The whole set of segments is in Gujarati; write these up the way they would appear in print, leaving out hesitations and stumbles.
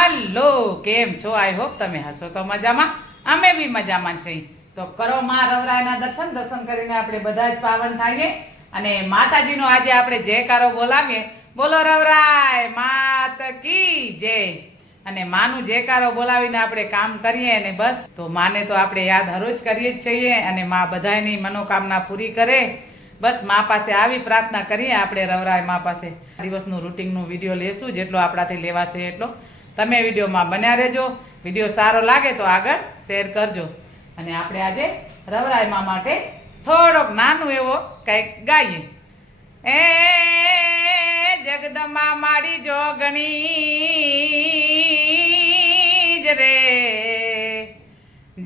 હાલો, કેમ છો? આઈ હોપ તમે હશો તો મજામાં. અમે બી મજામાં છીએ. તો કરો માં રવરાયના દર્શન કરીને આપણે બધા જ પાવન થઈએ અને માતાજીનો આજે આપણે જયકારો બોલાવીએ. બોલો રવરાય માત કી જય. અને માનું જયકારો બોલાવીને આપણે કામ કરીએ અને બસ તો માને તો આપણે યાદ હરોજ કરીએ જ છીએ અને માં બધાની મનોકામના પૂરી કરે. બસ મા પાસે આવી પ્રાર્થના કરીએ આપણે રવરાય મા પાસે. દિવસનું રૂટિનનું વિડીયો લેશું જેટલો આપણાથી લેવાશે એટલો. તમે વિડીયોમાં બન્યા રહેજો. વિડીયો સારો લાગે તો આગળ શેર કરજો. અને આપણે આજે રવરાય મા માટે થોડોક નાનું એવો કંઈક ગાઈએ. એ જગદંબા માડી જોગણી જ રે,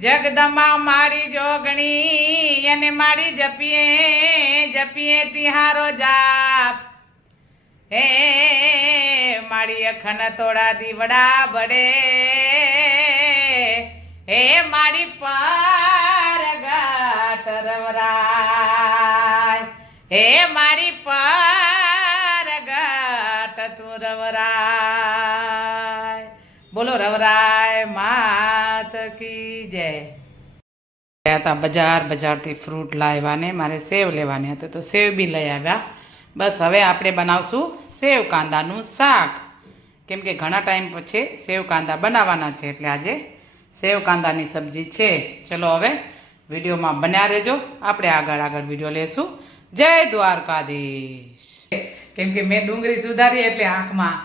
જગદંબા માડી જોગણી અને માડી જપીએ તિહારો જાપ. હે માડી અખન થોડા દીવડા બડે, હે માડી પર ગાટ રવરાય, હે માડી પર ગાટ તું રવરાય. બોલો રવરાય માત કી જય. ગયા હતા બજારથી ફ્રૂટ લાવ્યા ને મારે સેવ લેવાની હતી તો સેવ બી લઈ આવ્યા. બસ હવે આપણે બનાવશું સેવ કાંદાનું શાક, કેમ કે ઘણા ટાઈમ પછી સેવ કાંદા બનાવવાના છે એટલે આજે સેવ કાંદાની સબ્જી છે. ચલો હવે વિડીયોમાં બન્યા રહેજો. આપણે આગળ વિડીયો લેશું. જય દ્વારકાધીશ. કેમ કે મેં ડુંગળી સુધારી એટલે આંખમાં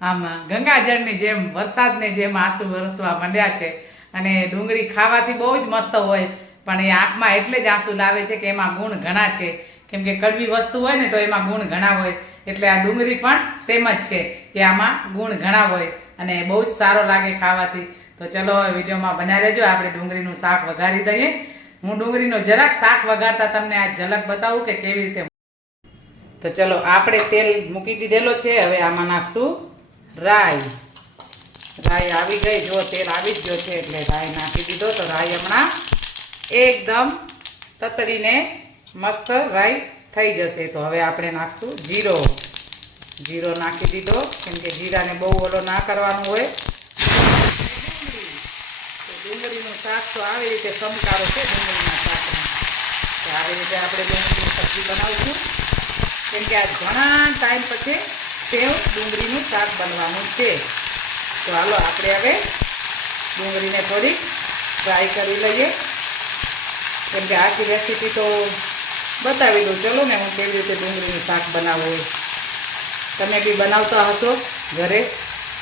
આમ ગંગાજળની જેમ વરસાદની જેમ આંસુ વરસવા માંડ્યા છે. અને ડુંગળી ખાવાથી બહુ જ મસ્ત હોય પણ એ આંખમાં એટલે જ આંસુ લાવે છે કે એમાં ગુણ ઘણા છે. કેમ કે કડવી વસ્તુ હોય ને તો એમાં ગુણ ઘણા હોય એટલે આ ડુંગળી પણ સેમ જ છે કે આમાં ગુણ ઘણા હોય અને બહુ જ સારો લાગે ખાવાથી. તો ચલો વિડીયોમાં બન્યા રહેજો. આપણે ડુંગળીનું શાક વઘારી દઈએ. હું ડુંગળીનો જરાક શાક વઘારતા તમને આ ઝલક બતાવું કે કેવી રીતે. તો ચલો આપણે તેલ મૂકી દીધેલો છે. હવે આમાં નાખશું રાઈ. રાઈ આવી ગઈ, જો તેલ આવી જ ગયો છે એટલે રાઈ નાખી દીધો. તો રાઈ હમણાં એકદમ તતડીને મસ્ત રાઈ થઈ જશે. તો હવે આપણે નાખશું જીરો. જીરો નાખી દીધો કેમ કે જીરાને બહુ ઓલો ના કરવાનું હોય. ડુંગળીનું શાક તો આવી રીતે સમકારો છે ડુંગળીના શાકમાં. તો આવી રીતે આપણે ડુંગળીની સબ્જી બનાવીશું કેમ કે આ ઘણા ટાઈમ પછી સેવ ડુંગળીનું શાક બનવાનું છે. તો હાલો આપણે હવે ડુંગળીને થોડીક ફ્રાય કરી લઈએ કેમ કે આખી રેસીપી તો બતાવી દઉં. ચલો ને હું કેવી રીતે ડુંગળીનું શાક બનાવવું હોય. તમે બી બનાવતા હશો ઘરે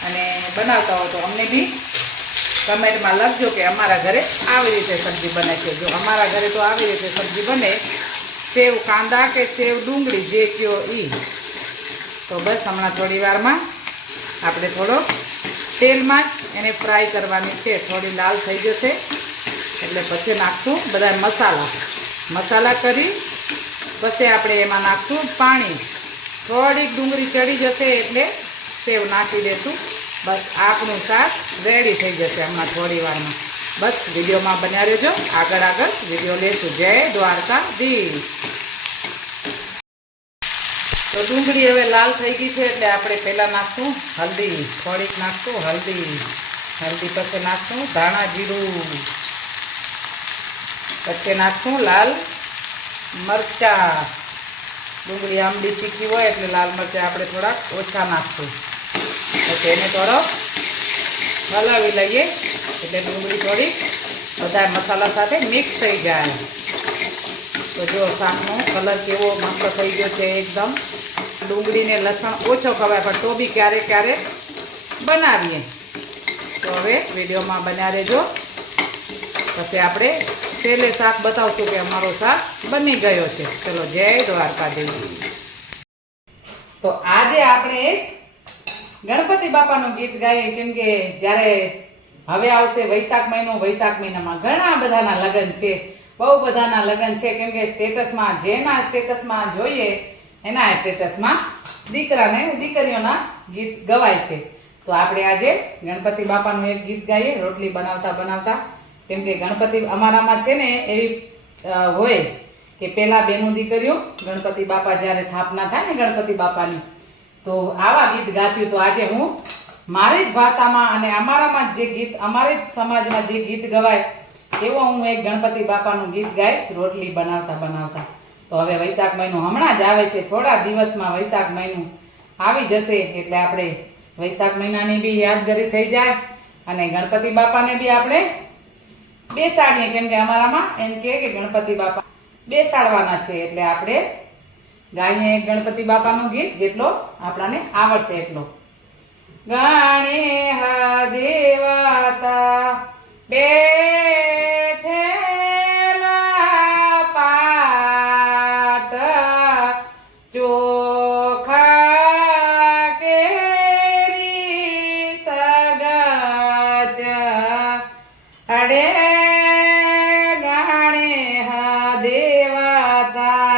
અને બનાવતા હો તો અમને બી કમેન્ટમાં લખજો કે અમારા ઘરે આવી રીતે સબ્જી બને છે. જો અમારા ઘરે તો આવી રીતે સબ્જી બને, સેવ કાંદા કે સેવ ડુંગળી જે કયો એ. તો બસ હમણાં થોડી વારમાં આપણે થોડો તેલમાં જ એને ફ્રાય કરવાની છે. થોડી લાલ થઈ જશે એટલે પછી નાખશું બધા મસાલા કરી પછી આપણે એમાં નાખશું પાણી. થોડીક ડુંગળી ચડી જશે એટલે સેવ નાખી દઈશું. બસ આપણું શાક રેડી થઈ જશે હમણાં થોડી વારમાં. બસ વિડીયોમાં બન્યા રહેજો. આગળ વિડીયો લેશું. જય દ્વારકાધીશ. તો ડુંગળી હવે લાલ થઈ ગઈ છે એટલે આપણે પહેલાં નાખશું હલ્દી. થોડીક નાખશું હલ્દી પછી નાખશું ધાણા જીરું, પછી નાખશું લાલ મરચાં. ડુંગળી આંબલી તીખી હોય એટલે લાલ મરચાં આપણે થોડાક ઓછા નાખશું. પછી એને થોડો હલાવી લઈએ એટલે ડુંગળી થોડી બધા મસાલા સાથે મિક્સ થઈ જાય. તો જો શાકનો કલર કેવો મસ્ત થઈ ગયો છે એકદમ. ડુંગળીને લસણ ઓછો ખવાય પણ તો બી ક્યારેક બનાવીએ. તો હવે વિડીયોમાં બન્યા રહેજો. પછી આપણે છેલ્લે શાક બતાવશું કે અમારો શાક બની ગયો છે. ચલો જય દ્વારકાધીશ. તો આજે આપણે એક ગણપતિ બાપાનું ગીત ગાઈએ કેમ કે જ્યારે હવે આવશે વૈશાખ મહિનો. વૈશાખ મહિનામાં ઘણા બધાના લગ્ન છે, બહુ બધાના લગ્ન છે. કેમ કે સ્ટેટસમાં જેના સ્ટેટસમાં જોઈએ એના સ્ટેટસમાં દીકરાને દીકરીઓના ગીત ગવાય છે. તો આપણે આજે ગણપતિ બાપાનું એક ગીત ગાઈએ રોટલી બનાવતા. કેમ કે ગણપતિ અમારામાં છે ને એવી હોય કે પહેલાં બેનું દીકરીઓ ગણપતિ બાપા જ્યારે સ્થાપના થાય ને ગણપતિ બાપાની તો આવા ગીત ગાતી. તો આજે હું મારી જ ભાષામાં અને અમારામાં જે ગીત અમારી જ સમાજમાં જે ગીત ગવાય એવો હું એક ગણપતિ બાપાનું ગીત ગાઈશ રોટલી બનાવતા બનાવતા. તો હવે વૈશાખ મહિનો હમણાં જ આવે છે, થોડા દિવસમાં વૈશાખ મહિનો આવી જશે એટલે આપણે વૈશાખ મહિનાની બી યાદગારી થઈ જાય અને ગણપતિ બાપાને બી આપણે બેસાડીએ, કેમ કે અમારામાં એમ કે ગણપતિ બાપા બેસાડવાના છે એટલે આપણે ગાઈએ ગણપતિ બાપાનું ગીત જેટલો આપણાને આવડશે એટલો. ગણેહ દેવતા બેઠેલા પાટ ચોખા કેરી સગચ અડે ગણેહ દેવતા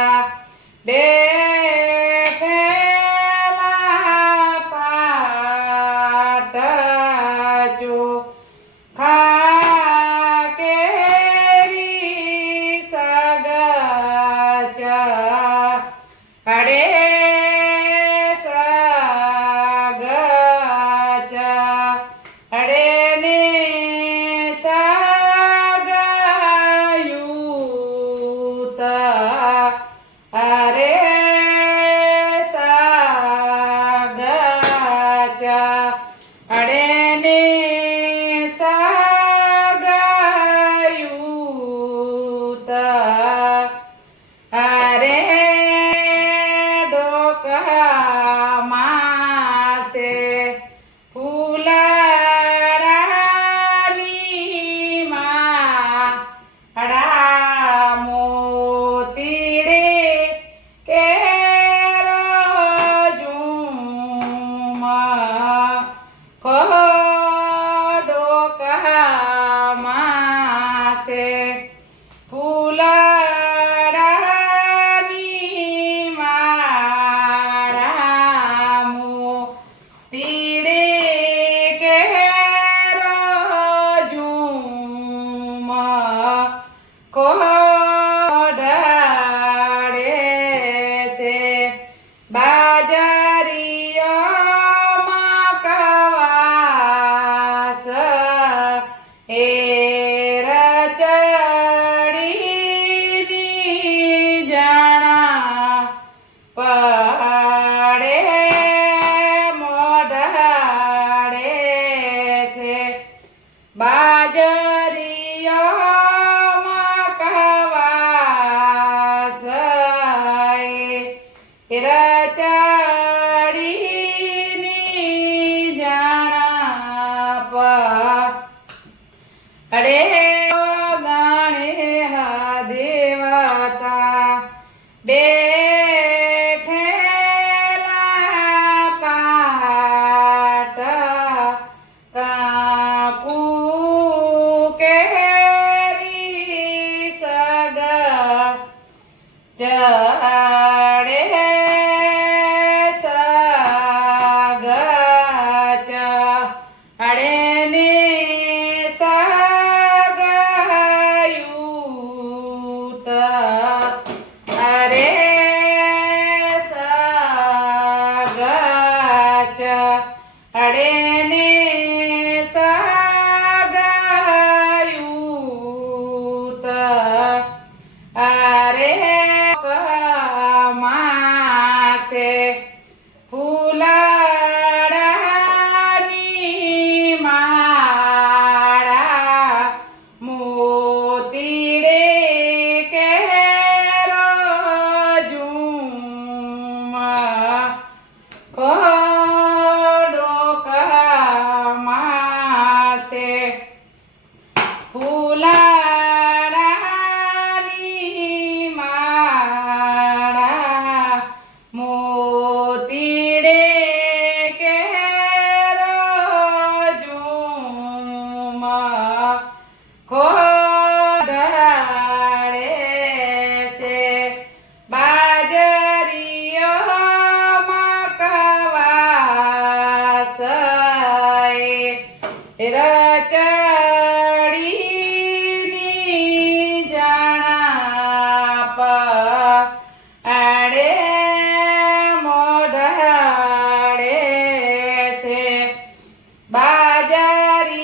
બાજારીઓમાં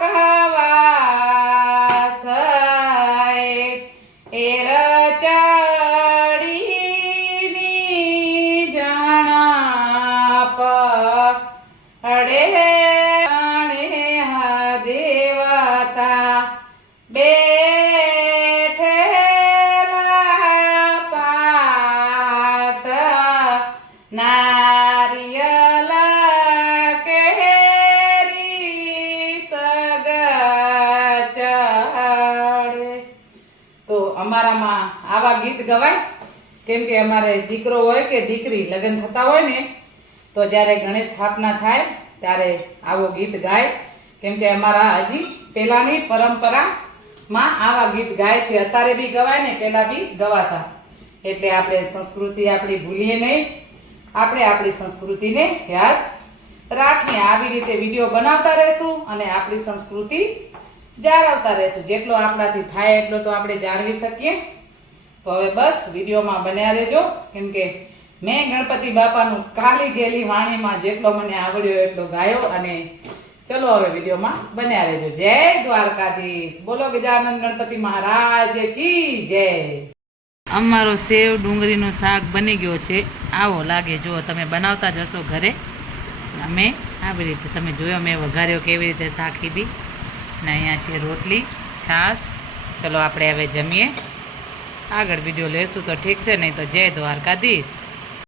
કવાસ એર ચડીની જણા પડે દેવતા બેઠેલા પાટ નારિયલ કેરી સગ ચડે. તો અમારામાં આવા ગીત ગવાય, કેમ કે અમારે દીકરો હોય કે દીકરી લગ્ન થતા હોય ને તો જ્યારે ગણેશ સ્થાપના થાય ત્યારે આવો ગીત ગાય. કેમ કે અમારા હજી પહેલાંની પરંપરામાં આવા ગીત ગાય છે. અત્યારે બી ગવાય ને પહેલાં બી ગવાતા. એટલે આપણે સંસ્કૃતિ આપણી ભૂલીએ નહીં, આપણે આપણી સંસ્કૃતિને યાદ રાખીએ. આવી રીતે વિડીયો બનાવતા રહેશું અને આપણી સંસ્કૃતિ જાળવતા રહેશું. જેટલો આપણાથી થાય એટલો તો આપણે જાળવી શકીએ. તો હવે બસ વિડીયોમાં બન્યા રહેજો, કેમ કે મેં ગણપતિ બાપાનું કાલી ગેલી વાણીમાં જેટલો મને આવડ્યો એટલો ગાયો. અને ચલો હવે વિડીયોમાં બન્યા રહેજો. જય દ્વારકાધીશ, બોલો ગજાનંદ ગણપતિ મહારાજ કી જય. અમારો સેવ ડુંગળીનું શાક બની ગયો છે. આવો લાગે જુઓ, તમે બનાવતા જ હશો ઘરે. અમે આવી રીતે તમે જોયો મેં વઘાર્યો કેવી રીતે શાકી બી. ને અહીંયા છે રોટલી, છાશ. ચલો આપણે હવે જમીએ. આગળ વિડીયો લેશું તો ઠીક છે, નહીં તો જય દ્વારકાધીશ.